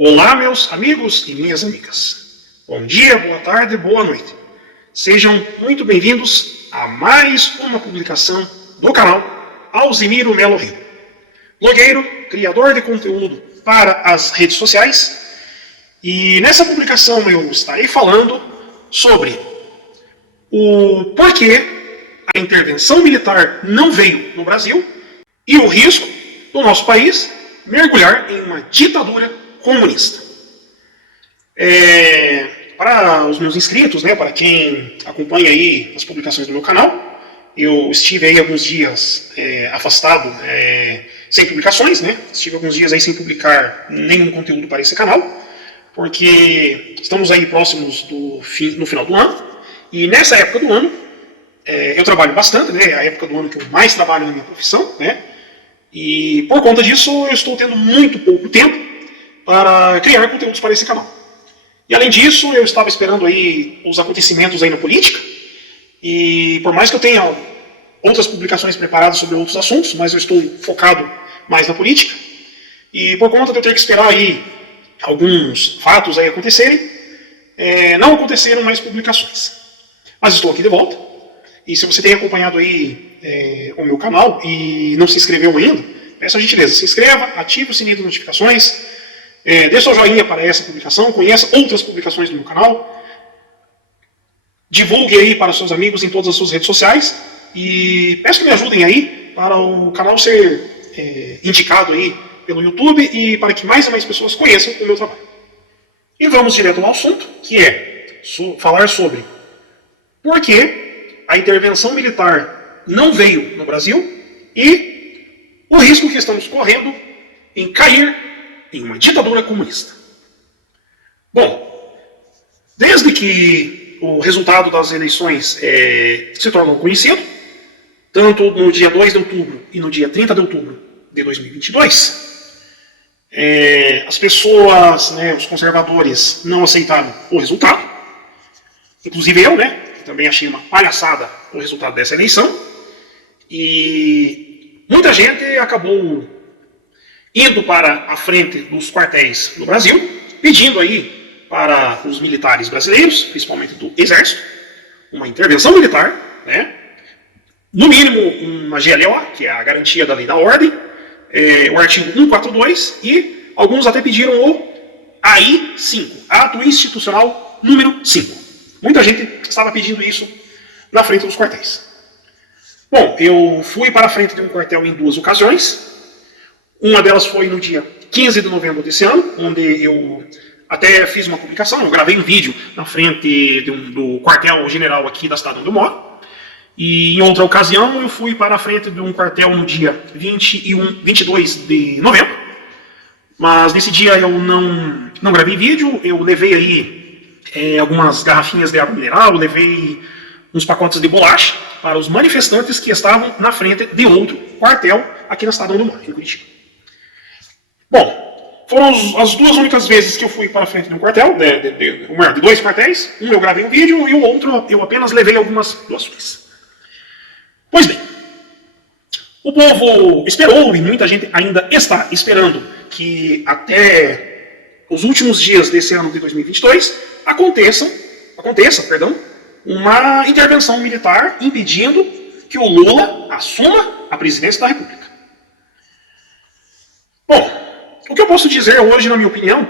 Olá, meus amigos e minhas amigas. Bom dia, boa tarde, boa noite. Sejam muito bem-vindos a mais uma publicação do canal Alzimiro Melo Rio. Blogueiro, criador de conteúdo para as redes sociais. E nessa publicação eu estarei falando sobre o porquê a intervenção militar não veio no Brasil e o risco do nosso país mergulhar em uma ditadura comunista. Para os meus inscritos, para quem acompanha aí as publicações do meu canal, eu estive aí alguns dias afastado, sem publicações, estive alguns dias aí sem publicar nenhum conteúdo para esse canal, porque estamos aí próximos no final do ano, e nessa época do ano, eu trabalho bastante, é a época do ano que eu mais trabalho na minha profissão, e por conta disso eu estou tendo muito pouco tempo para criar conteúdos para esse canal. E além disso, eu estava esperando aí os acontecimentos aí na política, e por mais que eu tenha outras publicações preparadas sobre outros assuntos, mas eu estou focado mais na política, e por conta de eu ter que esperar aí alguns fatos aí acontecerem, não aconteceram mais publicações. Mas estou aqui de volta, e se você tem acompanhado aí o meu canal e não se inscreveu ainda, peço a gentileza, se inscreva, ative o sininho das notificações, dê seu joinha para essa publicação, conheça outras publicações do meu canal, divulgue aí para seus amigos em todas as suas redes sociais e peço que me ajudem aí para o canal ser indicado aí pelo YouTube e para que mais e mais pessoas conheçam o meu trabalho. E vamos direto ao assunto, que é falar sobre por que a intervenção militar não veio no Brasil e o risco que estamos correndo em cair em uma ditadura comunista. Bom, desde que o resultado das eleições se tornou conhecido, tanto no dia 2 de outubro e no dia 30 de outubro de 2022, as pessoas, os conservadores, não aceitaram o resultado, inclusive eu, que também achei uma palhaçada o resultado dessa eleição, e muita gente acabou indo para a frente dos quartéis no Brasil, pedindo aí para os militares brasileiros, principalmente do Exército, uma intervenção militar, no mínimo uma GLO, que é a garantia da lei da ordem, o artigo 142, e alguns até pediram o AI-5, Ato Institucional número 5. Muita gente estava pedindo isso na frente dos quartéis. Bom, eu fui para a frente de um quartel em duas ocasiões. Uma delas foi no dia 15 de novembro desse ano, onde eu até fiz uma publicação, eu gravei um vídeo na frente do quartel-general aqui da cidade onde eu moro. E em outra ocasião eu fui para a frente de um quartel no dia 22 de novembro. Mas nesse dia eu não gravei vídeo, eu levei aí algumas garrafinhas de água mineral, levei uns pacotes de bolacha para os manifestantes que estavam na frente de outro quartel aqui na cidade onde eu moro, em Curitiba. Bom, foram as duas únicas vezes que eu fui para a frente de um quartel, de dois quartéis. Um eu gravei um vídeo e o outro eu apenas levei algumas doações. Pois bem, o povo esperou e muita gente ainda está esperando que até os últimos dias desse ano de 2022 aconteça, uma intervenção militar impedindo que o Lula assuma a presidência da República. Bom, o que eu posso dizer hoje, na minha opinião,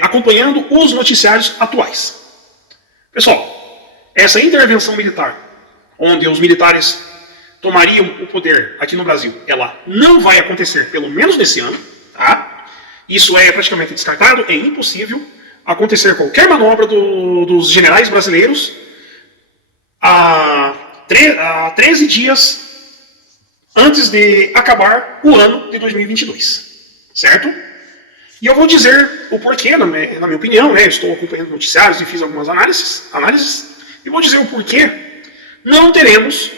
acompanhando os noticiários atuais? Pessoal, essa intervenção militar, onde os militares tomariam o poder aqui no Brasil, ela não vai acontecer, pelo menos nesse ano, tá? Isso é praticamente descartado, é impossível acontecer qualquer manobra dos generais brasileiros há 13 dias antes de acabar o ano de 2022, certo? E eu vou dizer o porquê, na minha opinião, estou acompanhando noticiários e fiz algumas análises, e vou dizer o porquê não teremos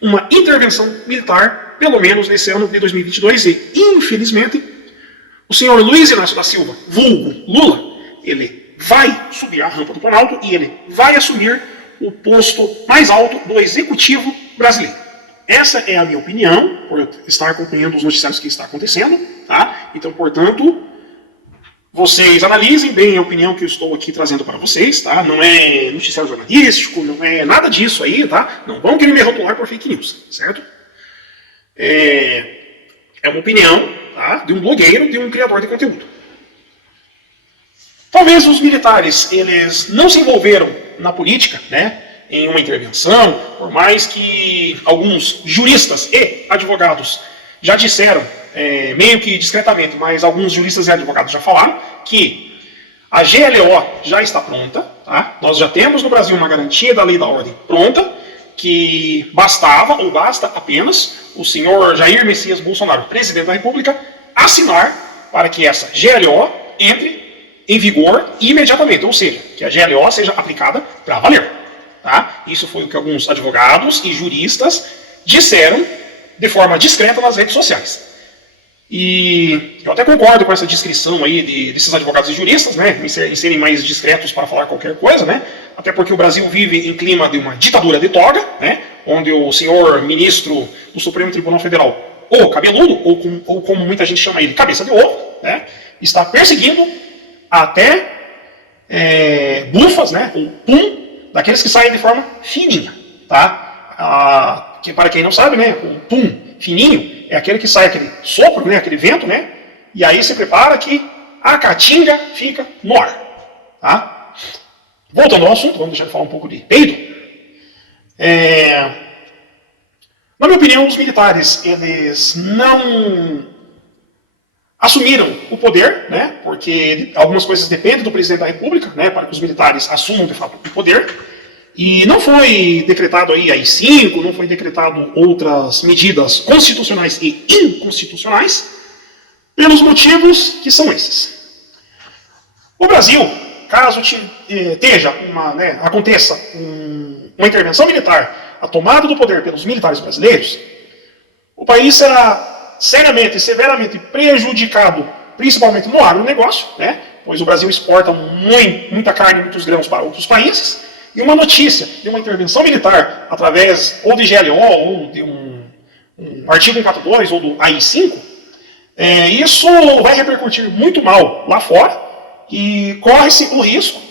uma intervenção militar, pelo menos nesse ano de 2022, e infelizmente o senhor Luiz Inácio da Silva, vulgo Lula, ele vai subir a rampa do Planalto e ele vai assumir o posto mais alto do executivo brasileiro. Essa é a minha opinião, por estar acompanhando os noticiários que está acontecendo, tá? Então, portanto, vocês analisem bem a opinião que eu estou aqui trazendo para vocês, tá? Não é noticiário jornalístico, não é nada disso aí, tá? Não vão querer me rotular por fake news, certo? É uma opinião, tá? De um blogueiro, de um criador de conteúdo. Talvez os militares, eles não se envolveram na política, né? Em uma intervenção, por mais que alguns juristas e advogados já disseram, meio que discretamente, mas alguns juristas e advogados já falaram que a GLO já está pronta, tá? Nós já temos no Brasil uma garantia da lei da ordem pronta, que bastava, ou basta apenas, o senhor Jair Messias Bolsonaro, presidente da República, assinar para que essa GLO entre em vigor imediatamente, ou seja, que a GLO seja aplicada para valer. Tá? Isso foi o que alguns advogados e juristas disseram de forma discreta nas redes sociais. E eu até concordo com essa descrição aí desses advogados e juristas, né, em serem mais discretos para falar qualquer coisa, né, até porque o Brasil vive em clima de uma ditadura de toga, né, onde o senhor ministro do Supremo Tribunal Federal, ou cabeludo, ou como muita gente chama ele, cabeça de ovo, né, está perseguindo até bufas, né, ou pum, daqueles que saem de forma fininha, tá? Que para quem não sabe, né, o pum fininho é aquele que sai aquele sopro, né, aquele vento, né, e aí se prepara que a caatinga fica no ar, tá? Voltando ao assunto, vamos deixar de falar um pouco de peido. Na minha opinião, os militares, eles não assumiram o poder, né, porque algumas coisas dependem do presidente da República, né, para que os militares assumam de fato o poder, e não foi decretado aí AI-5, não foi decretado outras medidas constitucionais e inconstitucionais, pelos motivos que são esses. O Brasil, caso aconteça uma intervenção militar, a tomada do poder pelos militares brasileiros, o país será seriamente, severamente prejudicado, principalmente no agronegócio, né? Pois o Brasil exporta muita carne, muitos grãos para outros países, e uma notícia de uma intervenção militar através ou de GLO ou de um artigo 142 ou do AI-5, isso vai repercutir muito mal lá fora e corre-se o risco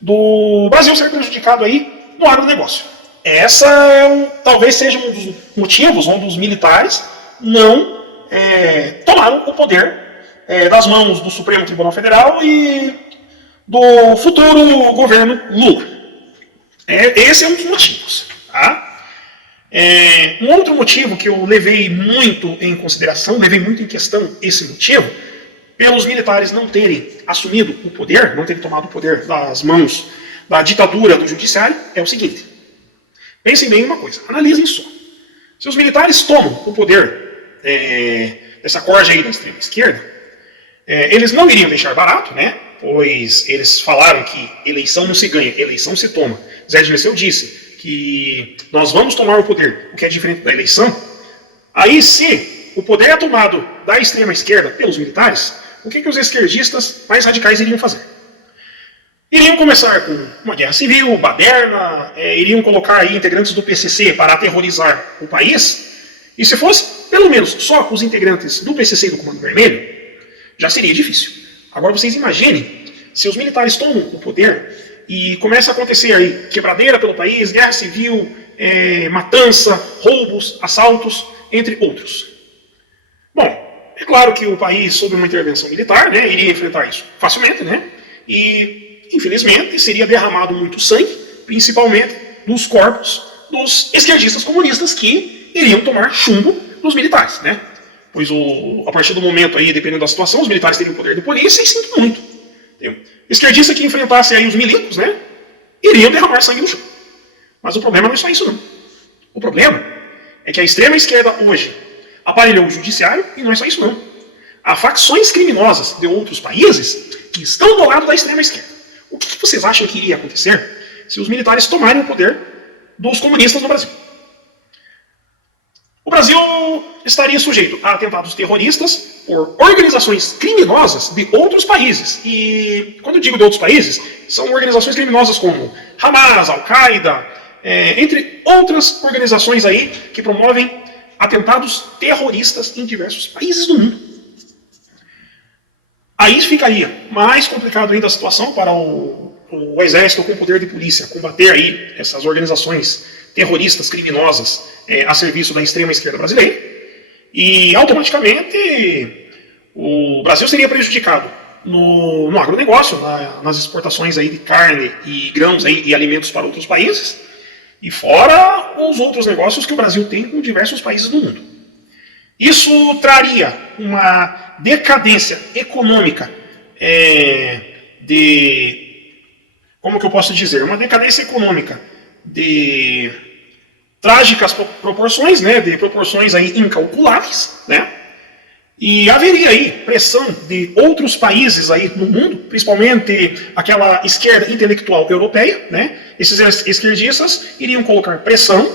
do Brasil ser prejudicado aí no agronegócio. Talvez seja um dos motivos onde os militares não tomaram o poder das mãos do Supremo Tribunal Federal e do futuro governo Lula. Esse é um dos motivos. Tá? Um outro motivo que eu levei muito em consideração, levei muito em questão esse motivo, pelos militares não terem assumido o poder, não terem tomado o poder das mãos da ditadura do judiciário, é o seguinte. Pensem bem em uma coisa, analisem só. Se os militares tomam o poder dessa corja aí da extrema esquerda, eles não iriam deixar barato, né? Pois eles falaram que eleição não se ganha, eleição se toma. Zé Dirceu disse que nós vamos tomar o poder, o que é diferente da eleição. Aí, se o poder é tomado da extrema esquerda pelos militares, o que os esquerdistas mais radicais iriam fazer? Iriam começar com uma guerra civil, baderna, iriam colocar aí integrantes do PCC para aterrorizar o país. E se fosse, pelo menos, só os integrantes do PCC e do Comando Vermelho, já seria difícil. Agora vocês imaginem, se os militares tomam o poder e começa a acontecer aí quebradeira pelo país, guerra civil, matança, roubos, assaltos, entre outros. Bom, é claro que o país, sob uma intervenção militar, né, iria enfrentar isso facilmente, né, e, infelizmente, seria derramado muito sangue, principalmente dos corpos dos esquerdistas comunistas que iriam tomar chumbo dos militares, né? Pois a partir do momento aí, dependendo da situação, os militares teriam poder de polícia e sinto muito. Esquerdista que enfrentasse aí os milicos, né, iriam derramar sangue no chão. Mas o problema não é só isso, não. O problema é que a extrema esquerda hoje aparelhou o judiciário e não é só isso, não. Há facções criminosas de outros países que estão do lado da extrema esquerda. O que vocês acham que iria acontecer se os militares tomarem o poder dos comunistas no Brasil? O Brasil estaria sujeito a atentados terroristas por organizações criminosas de outros países. E quando eu digo de outros países, são organizações criminosas como Hamas, Al-Qaeda, entre outras organizações aí que promovem atentados terroristas em diversos países do mundo. Aí ficaria mais complicado ainda a situação para o exército com poder de polícia combater aí essas organizações terroristas, criminosas, a serviço da extrema esquerda brasileira, e automaticamente o Brasil seria prejudicado no agronegócio, nas exportações aí de carne e grãos aí, e alimentos para outros países, e fora os outros negócios que o Brasil tem com diversos países do mundo. Isso traria uma decadência econômica como que eu posso dizer? Uma decadência econômica de trágicas proporções, né? De proporções aí incalculáveis, né? E haveria aí pressão de outros países aí no mundo, principalmente aquela esquerda intelectual europeia, né? Esses esquerdistas iriam colocar pressão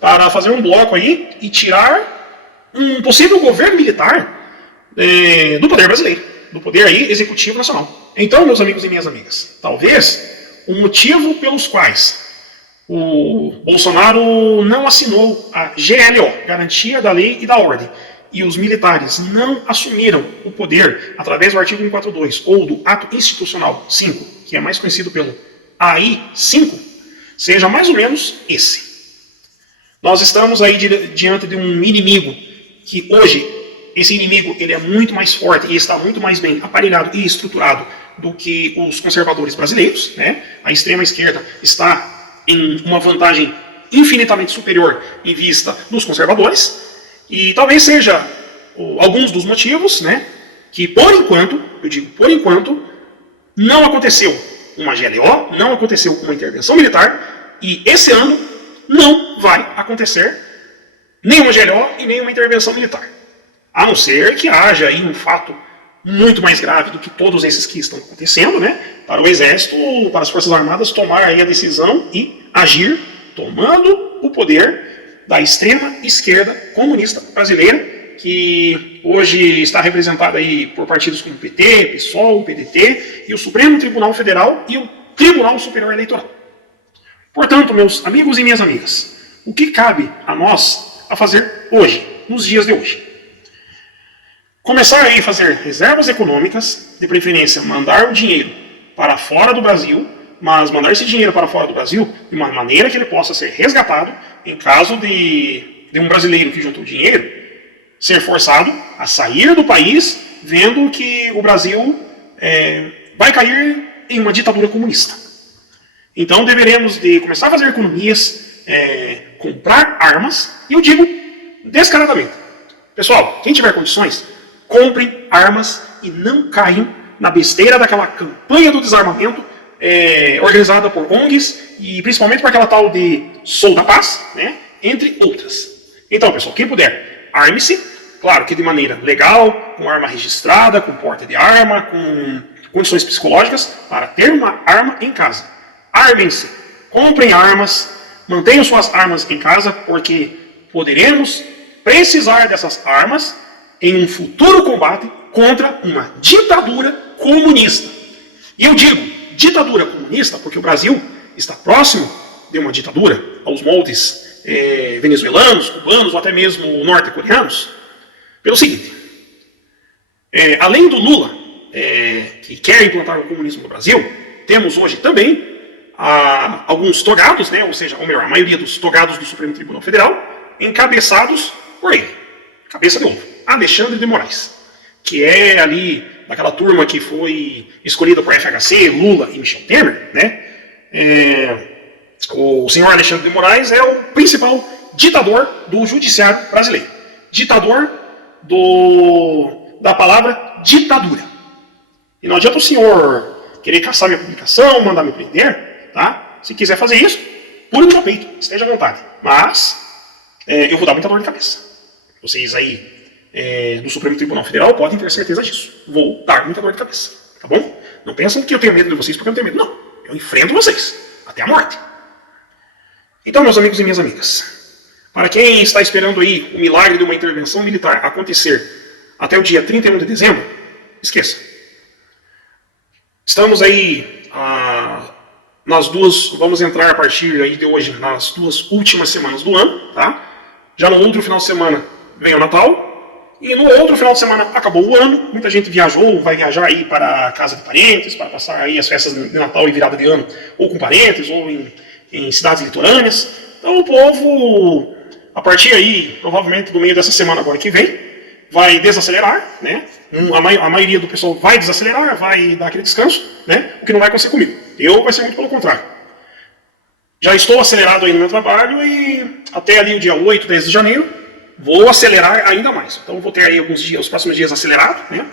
para fazer um bloco aí e tirar um possível governo militar do poder brasileiro, do poder aí executivo nacional. Então, meus amigos e minhas amigas, talvez o motivo pelos quais o Bolsonaro não assinou a GLO, Garantia da Lei e da Ordem, e os militares não assumiram o poder através do artigo 142 ou do Ato Institucional 5, que é mais conhecido pelo AI-5, seja mais ou menos esse. Nós estamos aí diante de um inimigo que hoje, esse inimigo ele é muito mais forte e está muito mais bem aparelhado e estruturado do que os conservadores brasileiros, né? A extrema esquerda está em uma vantagem infinitamente superior em vista dos conservadores, e talvez seja alguns dos motivos, né, que por enquanto, eu digo por enquanto, não aconteceu uma GLO, não aconteceu uma intervenção militar, e esse ano não vai acontecer nenhuma GLO e nenhuma intervenção militar. A não ser que haja aí um fato muito mais grave do que todos esses que estão acontecendo, né? Para o Exército, para as Forças Armadas tomar aí a decisão e agir, tomando o poder da extrema esquerda comunista brasileira, que hoje está representada aí por partidos como PT, PSOL, PDT e o Supremo Tribunal Federal e o Tribunal Superior Eleitoral. Portanto, meus amigos e minhas amigas, o que cabe a nós a fazer hoje, nos dias de hoje? Começar aí a fazer reservas econômicas, de preferência mandar o dinheiro para fora do Brasil, mas mandar esse dinheiro para fora do Brasil de uma maneira que ele possa ser resgatado em caso de um brasileiro que juntou dinheiro ser forçado a sair do país vendo que o Brasil vai cair em uma ditadura comunista. Então deveremos de começar a fazer economias, comprar armas, e eu digo descaradamente, pessoal, quem tiver condições, comprem armas e não caiam na besteira daquela campanha do desarmamento organizada por ONGs e principalmente por aquela tal de Sou da Paz, né, entre outras. Então, pessoal, quem puder, arme-se, claro que de maneira legal, com arma registrada, com porte de arma, com condições psicológicas, para ter uma arma em casa. Armem-se, comprem armas, mantenham suas armas em casa, porque poderemos precisar dessas armas em um futuro combate contra uma ditadura comunista. E eu digo ditadura comunista porque o Brasil está próximo de uma ditadura, aos moldes venezuelanos, cubanos ou até mesmo norte-coreanos, pelo seguinte, além do Lula, que quer implantar o comunismo no Brasil, temos hoje também alguns togados, né, ou seja, ou melhor, a maioria dos togados do Supremo Tribunal Federal, encabeçados por ele, cabeça de ovo, Alexandre de Moraes, que é ali daquela turma que foi escolhida por FHC, Lula e Michel Temer, né? O senhor Alexandre de Moraes é o principal ditador do judiciário brasileiro. Ditador da palavra ditadura. E não adianta o senhor querer caçar minha publicação, mandar me prender, tá? Se quiser fazer isso, pule no meu peito, esteja à vontade. Mas eu vou dar muita dor de cabeça. Vocês aí do Supremo Tribunal Federal podem ter certeza disso. Vou dar muita dor de cabeça, tá bom? Não pensam que eu tenho medo de vocês porque eu não tenho medo, não. Eu enfrento vocês, até a morte. Então, meus amigos e minhas amigas, para quem está esperando aí o milagre de uma intervenção militar acontecer até o dia 31 de dezembro, esqueça. Estamos aí vamos entrar a partir aí de hoje nas 2 últimas semanas do ano, tá? Já no outro final de semana vem o Natal, E no outro final de semana acabou o ano, muita gente viajou, vai viajar aí para a casa de parentes, para passar aí as festas de Natal e virada de ano, ou com parentes, ou em cidades litorâneas. Então o povo, a partir aí, provavelmente do meio dessa semana agora que vem, vai desacelerar, né? A maioria do pessoal vai desacelerar, vai dar aquele descanso, né? O que não vai acontecer comigo. Eu vai ser muito pelo contrário. Já estou acelerado aí no meu trabalho e até ali o dia 8, 10 de janeiro, vou acelerar ainda mais. Então vou ter aí alguns dias, os próximos dias acelerado, né?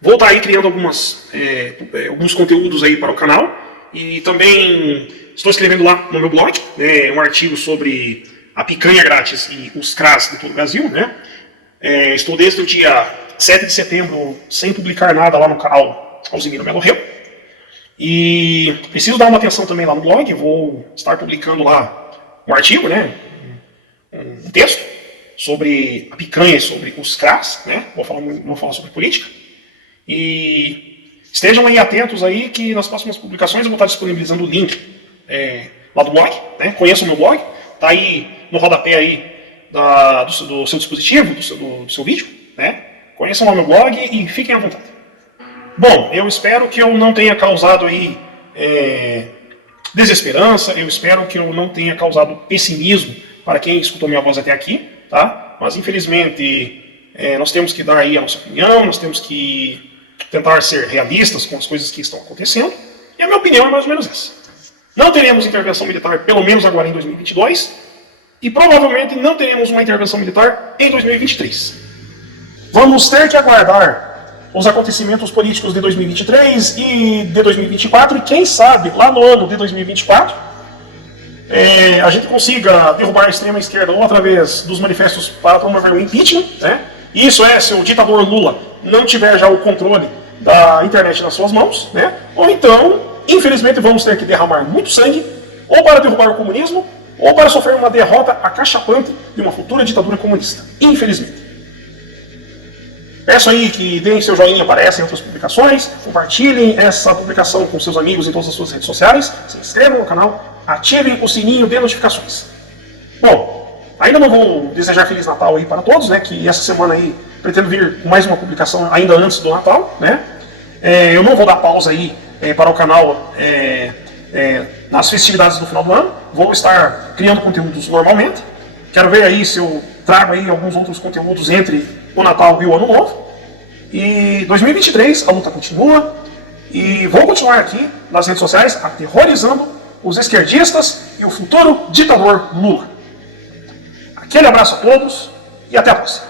Vou estar aí criando alguns conteúdos aí para o canal e também estou escrevendo lá no meu blog, né, um artigo sobre a picanha grátis e os CRAS de todo o Brasil, né? Estou desde o dia 7 de setembro sem publicar nada lá no canal Alzimiro Melo Reu. E preciso dar uma atenção também lá no blog, vou estar publicando lá um artigo, né, um texto sobre a picanha, sobre os CRAS, né, vou falar sobre política. E estejam aí atentos aí que nas próximas publicações eu vou estar disponibilizando o link lá do blog, né, conheçam o meu blog, está aí no rodapé aí do seu dispositivo, do seu vídeo, né, conheçam lá o meu blog e fiquem à vontade. Bom, eu espero que eu não tenha causado aí desesperança, eu espero que eu não tenha causado pessimismo para quem escutou minha voz até aqui, tá? Mas infelizmente nós temos que dar aí a nossa opinião, nós temos que tentar ser realistas com as coisas que estão acontecendo, e a minha opinião é mais ou menos essa. Não teremos intervenção militar, pelo menos agora em 2022, e provavelmente não teremos uma intervenção militar em 2023. Vamos ter que aguardar os acontecimentos políticos de 2023 e de 2024, e quem sabe, lá no ano de 2024, a gente consiga derrubar a extrema-esquerda ou através dos manifestos para promover o impeachment, né? Isso se o ditador Lula não tiver já o controle da internet nas suas mãos, né? Ou então, infelizmente, vamos ter que derramar muito sangue, ou para derrubar o comunismo, ou para sofrer uma derrota acachapante de uma futura ditadura comunista. Infelizmente. Peço aí que deem seu joinha para essa e outras publicações, compartilhem essa publicação com seus amigos em todas as suas redes sociais, se inscrevam no canal, ativem o sininho de notificações. Bom, ainda não vou desejar Feliz Natal aí para todos, né, que essa semana aí pretendo vir com mais uma publicação ainda antes do Natal, né. Eu não vou dar pausa aí para o canal nas festividades do final do ano, vou estar criando conteúdos normalmente, quero ver aí se eu trago aí alguns outros conteúdos entre o Natal e o Ano Novo. E 2023 a luta continua e vou continuar aqui nas redes sociais aterrorizando os esquerdistas e o futuro ditador Lula. Aquele abraço a todos e até a próxima.